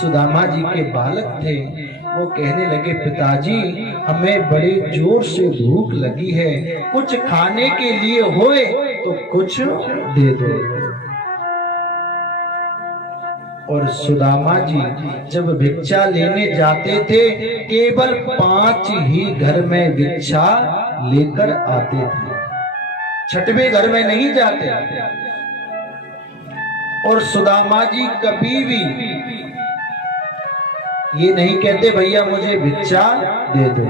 सुदामा जी के बालक थे। वो कहने लगे, पिताजी हमें बड़े जोर से भूख लगी है, कुछ खाने के लिए होए तो कुछ दे दो। और सुदामा जी जब भिक्षा लेने जाते थे, केवल 5 ही घर में भिक्षा लेकर आते थे, 6वें घर में नहीं जाते। और सुदामा जी कभी भी ये नहीं कहते भैया मुझे भिक्षा दे दो,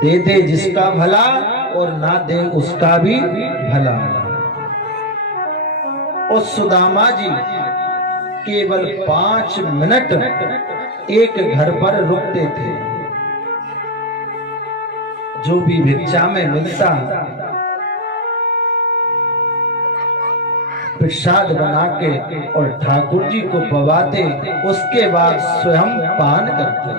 दे दे जिसका भला और ना दे उसका भी भला। और सुदामा जी केवल 5 मिनट एक घर पर रुकते थे। जो भी भिक्षा में मिलता प्रसाद बना के और ठाकुर जी को पवाते, उसके बाद स्वयं पान करते।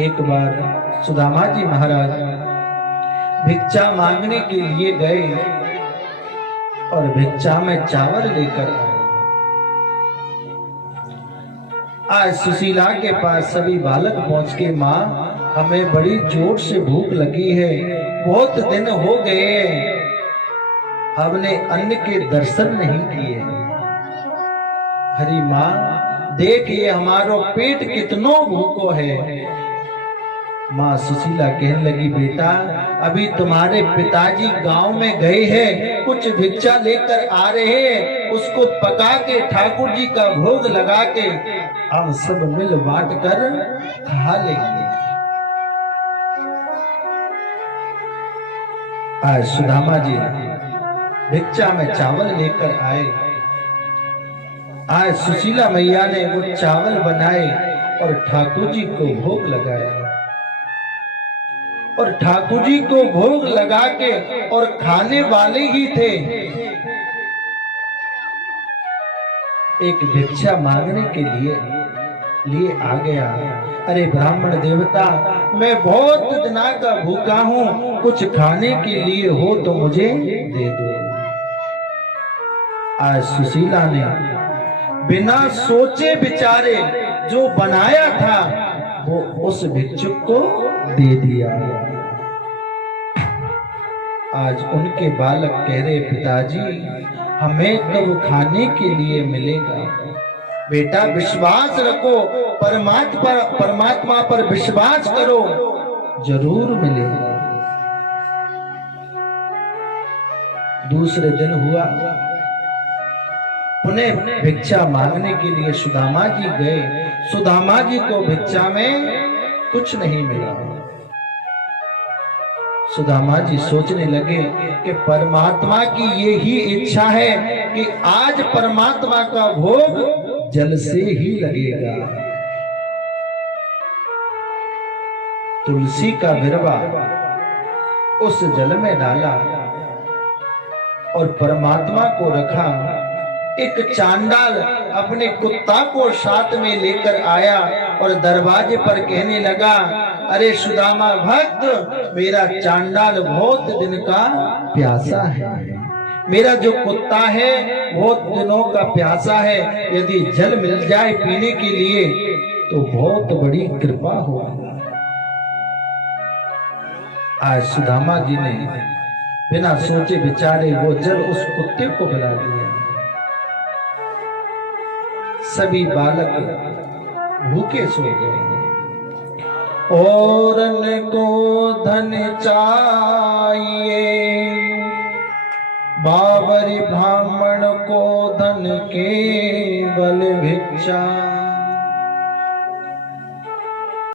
एक बार सुदामा जी महाराज भिक्षा मांगने के लिए गए और भिक्षा में चावल लेकर आए। आज सुशीला के पास सभी बालक पहुंच के, माँ हमें बड़ी जोर से भूख लगी है, बहुत दिन हो गए हमने अन्न के दर्शन नहीं किए। हरी माँ देखिए हमारो पेट कितनो भूखो है। माँ सुशीला कहने लगी, बेटा अभी तुम्हारे पिताजी गांव में गए हैं, कुछ भिक्षा लेकर आ रहे हैं, उसको पका के ठाकुर जी का भोग लगा के हम सब मिल बांट कर खा लेंगे। आज सुदामा जी भिक्षा में चावल लेकर आए। आज सुशीला मैया ने वो चावल बनाए और ठाकुर जी को भोग लगाया। और ठाकुर जी को भोग लगा के और खाने वाले ही थे, एक भिक्षा मांगने के लिए आ गया। अरे ब्राह्मण देवता, मैं बहुत दिना का भूखा हूँ, कुछ खाने के लिए हो तो मुझे दे दो। आज सुशीला ने बिना सोचे विचारे जो बनाया था वो उस भिक्षुक को दे दिया। आज उनके बालक कह रहे, पिताजी हमें कब खाने के लिए मिलेगा? बेटा विश्वास रखो, परमात्मा पर विश्वास करो, जरूर मिलेगा। दूसरे दिन हुआ, पुनः भिक्षा मांगने के लिए सुदामा जी गए। सुदामा जी को भिक्षा में कुछ नहीं मिला। सुदामा जी सोचने लगे कि परमात्मा की यही इच्छा है कि आज परमात्मा का भोग जल से ही लगेगा। तुलसी का विरवा उस जल में डाला और परमात्मा को रखा। एक चांडाल अपने कुत्ता को साथ में लेकर आया और दरवाजे पर कहने लगा, अरे सुदामा भक्त, मेरा चांडाल बहुत दिन का प्यासा है, मेरा जो कुत्ता है बहुत दिनों का प्यासा है, यदि जल मिल जाए पीने के लिए तो बहुत बड़ी कृपा होगी। आज सुदामा जी ने बिना सोचे विचारे वो जल उस कुत्ते को पिला दिया। सभी बालक भूखे सो गए। औरन को धन चाहिए, बाबरी ब्राह्मण को धन केवल भिक्षा।